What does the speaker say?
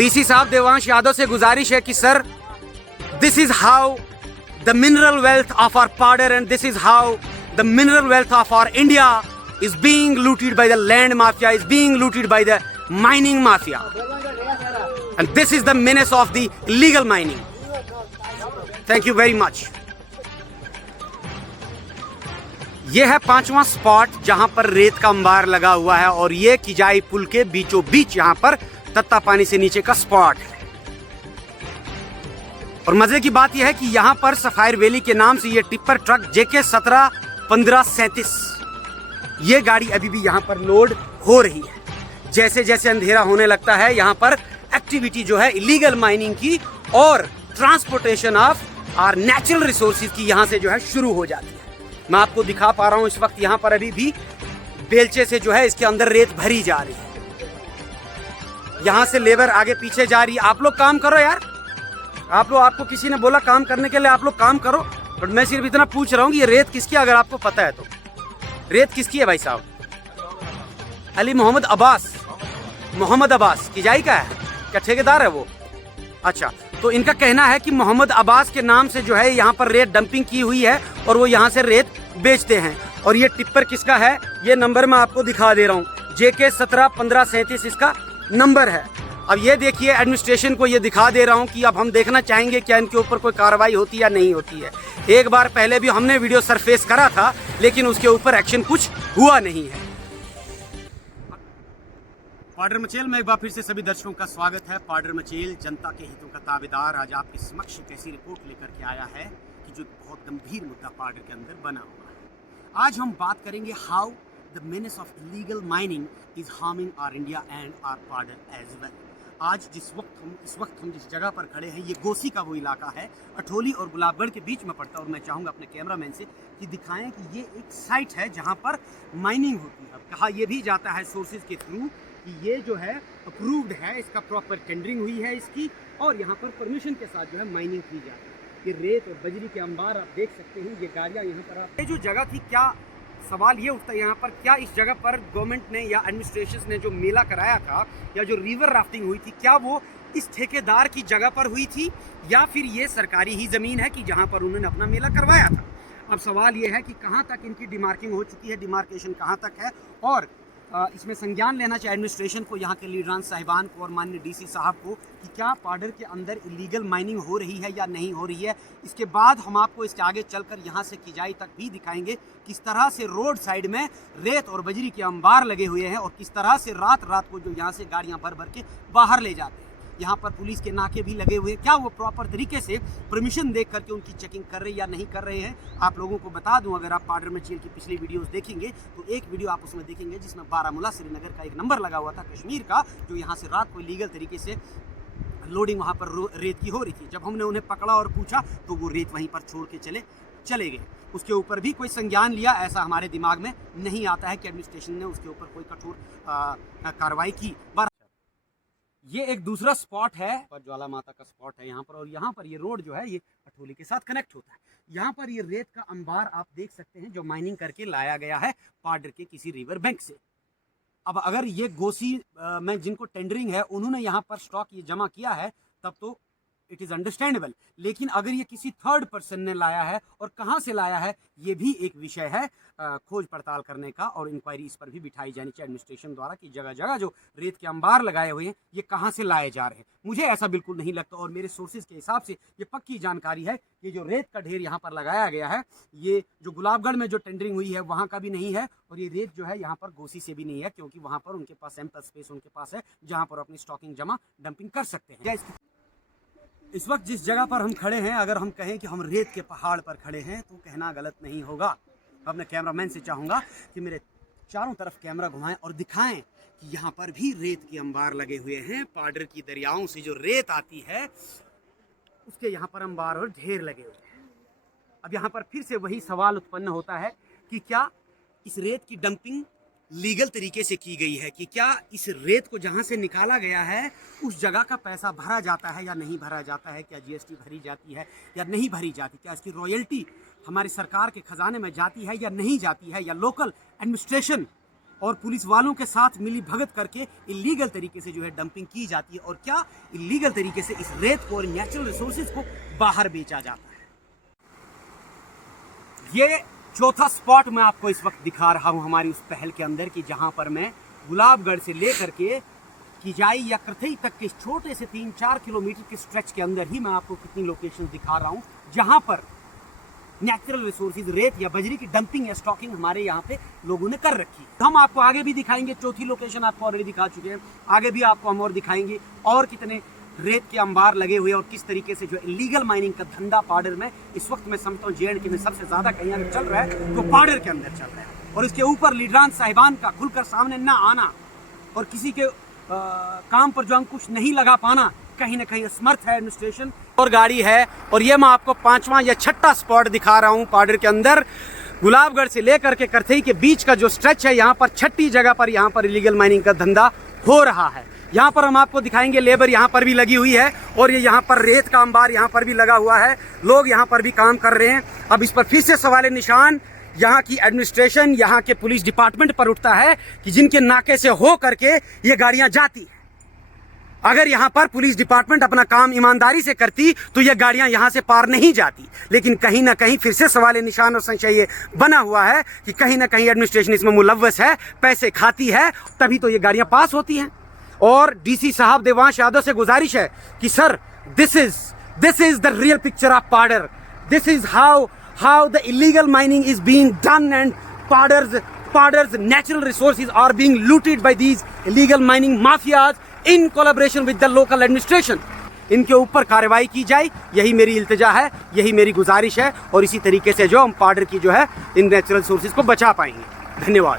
DC साहब देवांश यादव से गुजारिश है कि sir, this is how the mineral wealth of our border and this is how the mineral wealth of our India is being looted by the land mafia, is being looted by the mining mafia, and this is the menace of the illegal mining. Thank you very much. ये है 5वां spot जहां पर रेत का अंबार लगा हुआ है और ये किजाई पुल के बीचों बीच यहां पर तत्ता पानी से नीचे का स्पॉट है। और मजे की बात यह है कि यहां पर सफायर वैली के नाम से ये टिप्पर ट्रक JK 17-15-37 ये गाड़ी अभी भी यहाँ पर लोड हो रही है। जैसे जैसे अंधेरा होने लगता है यहाँ पर एक्टिविटी जो है इलीगल माइनिंग की और transportation of our natural resources की यहाँ से जो है शुरू हो जाती है। मैं आपको दिखा पा रहा हूँ इस वक्त यहाँ पर अभी भी बेलचे से जो है इसके अंदर रेत भरी जा रही है। यहाँ से लेबर आगे पीछे जा रही है। आप लोग काम करो यार, आप लोग, आपको किसी ने बोला काम करने के लिए, आप लोग काम करो। बट मैं सिर्फ इतना पूछ रहा हूँ कि ये रेत किसकी, अगर आपको पता है तो रेत किसकी है भाई साहब? अली मोहम्मद अब्बास किजाई का है क्या, ठेकेदार है वो? अच्छा, तो इनका कहना है कि मोहम्मद अब्बास के नाम से जो है यहाँ पर रेत डंपिंग की हुई है और वो यहाँ से रेत बेचते हैं। और ये टिप्पर किसका है, ये नंबर मैं आपको दिखा दे रहा हूँ, JK 17-15-37 इसका नंबर है। अब ये देखिए, एडमिनिस्ट्रेशन को ये दिखा दे रहा हूँ कि अब हम देखना चाहेंगे क्या इनके ऊपर कोई कार्रवाई होती है या नहीं होती है। एक बार पहले भी हमने वीडियो सरफेस करा था लेकिन उसके ऊपर एक्शन कुछ हुआ नहीं है। पाउडर मचेल में एक बार फिर से सभी दर्शकों का स्वागत है। पाउडर मचेल जनता के हितों का ताबेदार आज आपके समक्ष एक ऐसी रिपोर्ट लेकर के आया है कि जो बहुत गंभीर मुद्दा पाउडर के अंदर बना हुआ है। आज हम बात करेंगे how the menace of illegal mining is harming our India and our Paddar as well. आज इस वक्त हम जिस जगह पर खड़े हैं ये गोसी का वो इलाका है, अठोली और गुलाबगढ़ के बीच में पड़ता है। और मैं चाहूँगा अपने कैमरामैन से कि दिखाएं कि ये एक साइट है जहाँ पर माइनिंग होती है। अब कहा यह भी जाता है सोर्सेज के थ्रू कि ये जो है अप्रूव्ड है, इसका प्रॉपर टेंडरिंग हुई है इसकी, और यहाँ पर परमिशन के साथ जो है माइनिंग की जाती है। ये रेत और बजरी के अंबार आप देख सकते हैं, ये गाड़ियाँ यहाँ पर आप, ये जो जगह थी, क्या सवाल ये उठता है यहाँ पर, क्या इस जगह पर गवर्नमेंट ने या एडमिनिस्ट्रेशन ने जो मेला कराया था या जो रिवर राफ्टिंग हुई थी, क्या वो इस ठेकेदार की जगह पर हुई थी या फिर ये सरकारी ही ज़मीन है कि जहाँ पर उन्होंने अपना मेला करवाया था? अब सवाल ये है कि कहाँ तक इनकी डिमार्किंग हो चुकी है, डिमार्केशन कहाँ तक है, और इसमें संज्ञान लेना चाहिए एडमिनिस्ट्रेशन को, यहाँ के लीडरान साहिबान को और माननीय डीसी साहब को कि क्या पाउडर के अंदर इलीगल माइनिंग हो रही है या नहीं हो रही है। इसके बाद हम आपको इसके आगे चलकर यहाँ से किजाई तक भी दिखाएंगे किस तरह से रोड साइड में रेत और बजरी के अंबार लगे हुए हैं और किस तरह से रात रात को जो यहाँ से गाड़ियाँ भर भर के बाहर ले जाते हैं। यहाँ पर पुलिस के नाके भी लगे हुए हैं, क्या वो प्रॉपर तरीके से परमिशन देख करके उनकी चेकिंग कर रहे हैं या नहीं कर रहे हैं। आप लोगों को बता दूं, अगर आप पाउडर मचेल की पिछली वीडियोस देखेंगे तो एक वीडियो आप उसमें देखेंगे जिसमें बारामूला श्रीनगर का एक नंबर लगा हुआ था कश्मीर का, जो यहाँ से रात को लीगल तरीके से लोडिंग वहाँ पर रेत की हो रही थी। जब हमने उन्हें पकड़ा और पूछा तो वो रेत वहीं पर छोड़ के चले गए। उसके ऊपर भी कोई संज्ञान लिया ऐसा हमारे दिमाग में नहीं आता है कि एडमिनिस्ट्रेशन ने उसके ऊपर कोई कठोर कार्रवाई की। ये एक दूसरा स्पॉट है, ज्वाला माता का स्पॉट है यहाँ पर, और यहाँ पर ये रोड जो है ये अठोली के साथ कनेक्ट होता है। यहाँ पर ये रेत का अंबार आप देख सकते हैं जो माइनिंग करके लाया गया है पाउडर के किसी रिवर बैंक से। अब अगर ये गोसी में जिनको टेंडरिंग है उन्होंने यहाँ पर स्टॉक ये जमा किया है तब तो इट इज़ अंडरस्टैंडेबल, लेकिन अगर ये किसी थर्ड पर्सन ने लाया है और कहाँ से लाया है ये भी एक विषय है खोज पड़ताल करने का, और इंक्वायरी इस पर भी बिठाई जानी चाहिए एडमिनिस्ट्रेशन द्वारा कि जगह जगह जो रेत के अंबार लगाए हुए हैं ये कहाँ से लाए जा रहे हैं। मुझे ऐसा बिल्कुल नहीं लगता, और मेरे सोर्सेज के हिसाब से ये पक्की जानकारी है कि जो रेत का ढेर यहाँ पर लगाया गया है ये जो गुलाबगढ़ में जो टेंडरिंग हुई है वहाँ का भी नहीं है, और ये रेत जो है यहाँ पर गोसी से भी नहीं है, क्योंकि वहाँ पर उनके पास सैंपल स्पेस उनके पास है जहाँ पर अपनी स्टॉकिंग जमा डंपिंग कर सकते हैं। इस वक्त जिस जगह पर हम खड़े हैं, अगर हम कहें कि हम रेत के पहाड़ पर खड़े हैं तो कहना गलत नहीं होगा। अपने कैमरामैन से चाहूँगा कि मेरे चारों तरफ कैमरा घुमाएं और दिखाएं कि यहाँ पर भी रेत के अंबार लगे हुए हैं। पाउडर की दरियाओं से जो रेत आती है उसके यहाँ पर अंबार और ढेर लगे हुए हैं। अब यहाँ पर फिर से वही सवाल उत्पन्न होता है कि क्या इस रेत की डंपिंग लीगल तरीके से की गई है, कि क्या इस रेत को जहाँ से निकाला गया है उस जगह का पैसा भरा जाता है या नहीं भरा जाता है, क्या GST भरी जाती है या नहीं भरी जाती, क्या इसकी रॉयल्टी हमारी सरकार के खजाने में जाती है या नहीं जाती है, या लोकल एडमिनिस्ट्रेशन और पुलिस वालों के साथ मिली भगत करके इलीगल तरीके से जो है डंपिंग की जाती है और क्या इलीगल तरीके से इस रेत को और नेचुरल रिसोर्सेज को बाहर बेचा जाता है। ये चौथा स्पॉट मैं आपको इस वक्त दिखा रहा हूं हमारी उस पहल के अंदर कि जहां पर मैं गुलाबगढ़ से लेकर के किजाई या करथई तक के छोटे से 3-4 किलोमीटर के स्ट्रेच के अंदर ही मैं आपको कितनी लोकेशन दिखा रहा हूं जहां पर नेचुरल रिसोर्सेज रेत या बजरी की डंपिंग या स्टॉकिंग हमारे यहाँ पे लोगों ने कर रखी है। हम आपको आगे भी दिखाएंगे, चौथी लोकेशन आपको ऑलरेडी दिखा चुके हैं, आगे भी आपको हम और दिखाएंगे और कितने रेत के अंबार लगे हुए और किस तरीके से जो इलीगल माइनिंग का धंधा पाडर में इस वक्त मैं समझता हूँ JNK में सबसे ज्यादा कहीं अगर चल रहा है तो पाडर के अंदर चल रहा है। और इसके ऊपर लीडरान साहिबान का खुलकर सामने ना आना और किसी के काम पर जो अंकुश नहीं लगा पाना कहीं ना कहीं असमर्थ है एडमिनिस्ट्रेशन और गाड़ी है। और ये मैं आपको 5वां या 6ठा स्पॉट दिखा रहा हूँ पाडर के अंदर, गुलाबगढ़ से लेकर के करथई के बीच का जो स्ट्रेच है, यहाँ पर 6ठी जगह पर यहाँ पर इलीगल माइनिंग का धंधा हो रहा है। यहाँ पर हम आपको दिखाएंगे लेबर यहाँ पर भी लगी हुई है और ये यहाँ पर रेत का अंबार यहाँ पर भी लगा हुआ है, लोग यहाँ पर भी काम कर रहे हैं। अब इस पर फिर से सवाल निशान यहाँ की एडमिनिस्ट्रेशन, यहाँ के पुलिस डिपार्टमेंट पर उठता है कि जिनके नाके से हो करके ये गाड़ियां जाती है। अगर यहाँ पर पुलिस डिपार्टमेंट अपना काम ईमानदारी से करती तो ये गाड़ियां यहाँ से पार नहीं जाती, लेकिन कहीं ना कहीं फिर से सवाल निशान और संशय ये बना हुआ है कि कहीं ना कहीं एडमिनिस्ट्रेशन इसमें मुलव्वस है, पैसे खाती है, तभी तो ये गाड़ियां पास होती हैं। और डीसी साहब देवांश यादव से गुजारिश है कि sir this is the real picture of Paddar, this is how the illegal mining is being done and Padar's natural resources are being looted by these illegal mining mafias in collaboration with the local administration। इनके ऊपर कार्रवाई की जाए, यही मेरी इल्तिजा है, यही मेरी गुजारिश है और इसी तरीके से जो हम पाडर की जो है इन नेचुरल रिसोर्सेज को बचा पाएंगे। धन्यवाद।